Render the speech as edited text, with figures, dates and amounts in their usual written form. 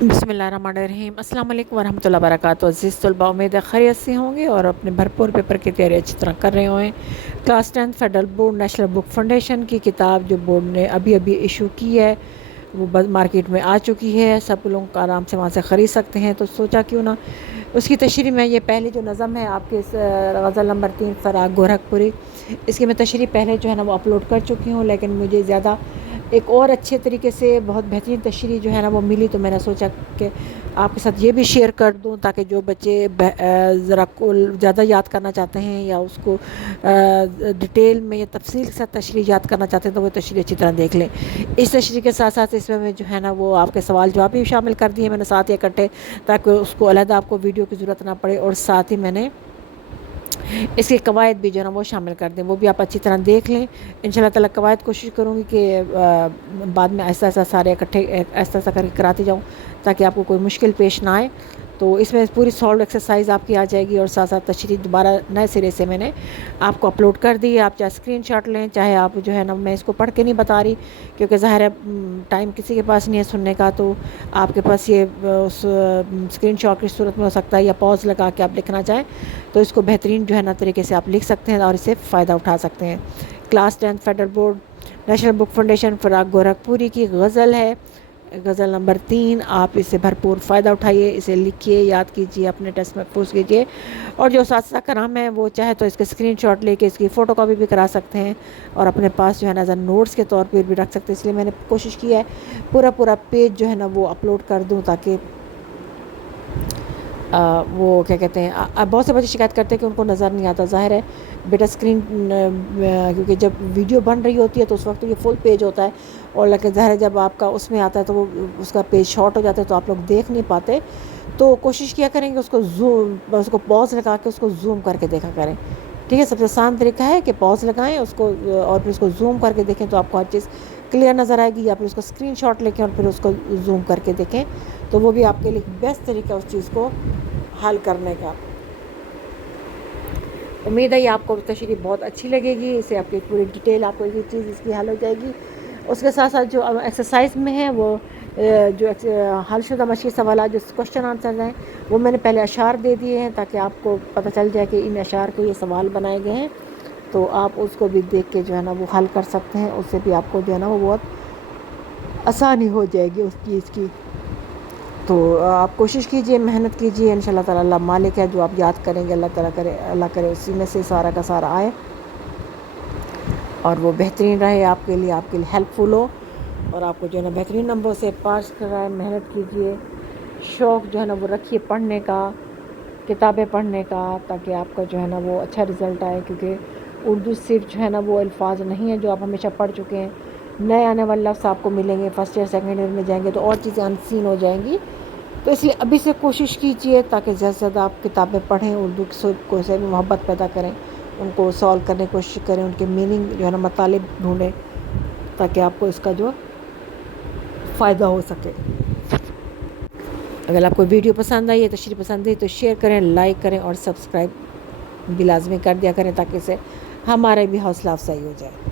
बिस्मिल्लाहिर्रहमानिर्रहीम। अस्सलाम वालेकुम वरहमतुल्लाहि वबरकातुहू। अज़ीज़ तलबा, उम्मीद है खैरियत से होंगे और अपने भरपूर पेपर की तैयारी अच्छी तरह कर रहे होंगे। Class 10 federal board national book foundation की किताब जो बोर्ड ने अभी अभी इशू की है वो मार्केट में आ चुकी है, सब लोग आराम से वहाँ से ख़रीद सकते हैं। तो सोचा क्यों ना उसकी तशरीह में ये पहले जो नज़म है आपके गज़ल नंबर 3 फ़राग गोरखपुरी, इसकी मैं तशरीह पहले जो है ना वो अपलोड कर चुकी हूँ, लेकिन मुझे ज़्यादा एक और अच्छे तरीके से बहुत बेहतरीन तशरीह जो है ना वो मिली, तो मैंने सोचा कि आपके साथ ये भी शेयर कर दूं ताकि जो बच्चे ज़रा को ज़्यादा याद करना चाहते हैं या उसको डिटेल में या तफसील के साथ तशरीह याद करना चाहते हैं तो वो तशरीह अच्छी तरह देख लें। इस तशरीह के साथ साथ इसमें मैं जो है ना वो आपके सवाल जवाब भी शामिल कर दिए मैंने साथ ही इकट्ठे, ताकि उसको अलग आपको वीडियो की ज़रूरत ना पड़े, और साथ ही मैंने इसके कवायद भी जो है ना वो शामिल कर दें, वो भी आप अच्छी तरह देख लें। इंशाल्लाह ताला कवायद कोशिश करूँगी कि बाद में ऐसा ऐसा सारे इकट्ठे ऐसा ऐसा करके कराती जाऊँ ताकि आपको कोई मुश्किल पेश ना आए। तो इसमें पूरी सॉल्व एक्सरसाइज आपकी आ जाएगी और साथ साथ तशरीह दोबारा नए सिरे से मैंने आपको अपलोड कर दी है। आप चाहे स्क्रीनशॉट लें, चाहे आप जो है ना, मैं इसको पढ़ के नहीं बता रही क्योंकि ज़ाहिर है टाइम किसी के पास नहीं है सुनने का, तो आपके पास ये उस स्क्रीनशॉट की सूरत में हो सकता है, या पॉज लगा के आप लिखना चाहें तो इसको बेहतरीन जो है ना तरीके से आप लिख सकते हैं और इससे फ़ायदा उठा सकते हैं। Class 10 federal board national book foundation Firaq Gorakhpuri की गज़ल है, गज़ल नंबर 3। आप इससे भरपूर फ़ायदा उठाइए, इसे लिखिए, याद कीजिए, अपने टेस्ट में पूछ कीजिए, और जो साथ कराम है वो चाहे तो इसके स्क्रीनशॉट लेके इसकी फ़ोटो कॉपी भी करा सकते हैं और अपने पास जो है ना एज नोट्स के तौर पर भी रख सकते हैं। इसलिए मैंने कोशिश की है पूरा पेज जो है ना वो अपलोड कर दूँ ताकि वो क्या कहते हैं, बहुत से बच्चे शिकायत करते हैं कि उनको नज़र नहीं आता। ज़ाहिर है बेटा स्क्रीन क्योंकि जब वीडियो बन रही होती है तो उस वक्त तो ये फुल पेज होता है, और लेकिन ज़ाहिर है जब आपका उसमें आता है तो वो उसका पेज शॉर्ट हो जाता है तो आप लोग देख नहीं पाते। तो कोशिश किया करेंगे उसको पॉज लगा के उसको जूम करके देखा करें। ठीक है, सबसे आसान तरीका है कि पॉज लगाएं उसको और फिर उसको जूम करके देखें तो आपको हर चीज़ क्लियर नज़र आएगी, या फिर उसको स्क्रीनशॉट लेके और फिर उसको जूम करके देखें तो वो भी आपके लिए बेस्ट तरीका उस चीज़ को हल करने का। उम्मीद है ये आपको तशरीह बहुत अच्छी लगेगी, इसे आपकी पूरी डिटेल आपको ये चीज़ इसकी हल हो जाएगी। उसके साथ साथ जो एक्सरसाइज में है वो जो हलशुदा मशक़ी सवाल जो क्वेश्चन आंसर हैं वो मैंने पहले अशार दे दिए हैं ताकि आपको पता चल जाए कि इन अशार के ये सवाल बनाए गए हैं, तो आप उसको भी देख के जो है ना वो हल कर सकते हैं। उससे भी आपको जो है ना वो बहुत आसानी हो जाएगी उस चीज़ की। तो आप कोशिश कीजिए, मेहनत कीजिए, इंशाल्लाह ताला अल्लाह मालिक है, जो आप याद करेंगे अल्लाह करे उसी में से सारा का सारा आए और वो बेहतरीन रहे आपके लिए हेल्पफुल हो और आपको जो है ना बेहतरीन नंबरों से पास कराए। मेहनत कीजिए, शौक़ जो है ना वो रखिए पढ़ने का, किताबें पढ़ने का, ताकि आपका जो है ना वो अच्छा रिज़ल्ट आए। क्योंकि उर्दू सिर्फ जो है ना वो अल्फाज नहीं है जो आप हमेशा पढ़ चुके हैं, नए आने वाले लफ्ज़ आपको मिलेंगे। फर्स्ट ईयर सेकेंड ईयर में जाएंगे तो और चीज़ें अनसीन हो जाएंगी। तो इसलिए अभी से कोशिश कीजिए ताकि ज़्यादा से ज़्यादा आप किताबें पढ़ें, उर्दू को से भी मोहब्बत पैदा करें, उनको सॉल्व करने की कोशिश करें, उनके मीनिंग जो है ना मतलब ढूंढें ताकि आपको इसका जो फ़ायदा हो सके। अगर आपको वीडियो पसंद आई है, तशरीह पसंद आई तो शेयर करें, लाइक करें और सब्सक्राइब भी लाजमी कर दिया करें ताकि इससे हमारा भी हौसला अफजाई हो जाए।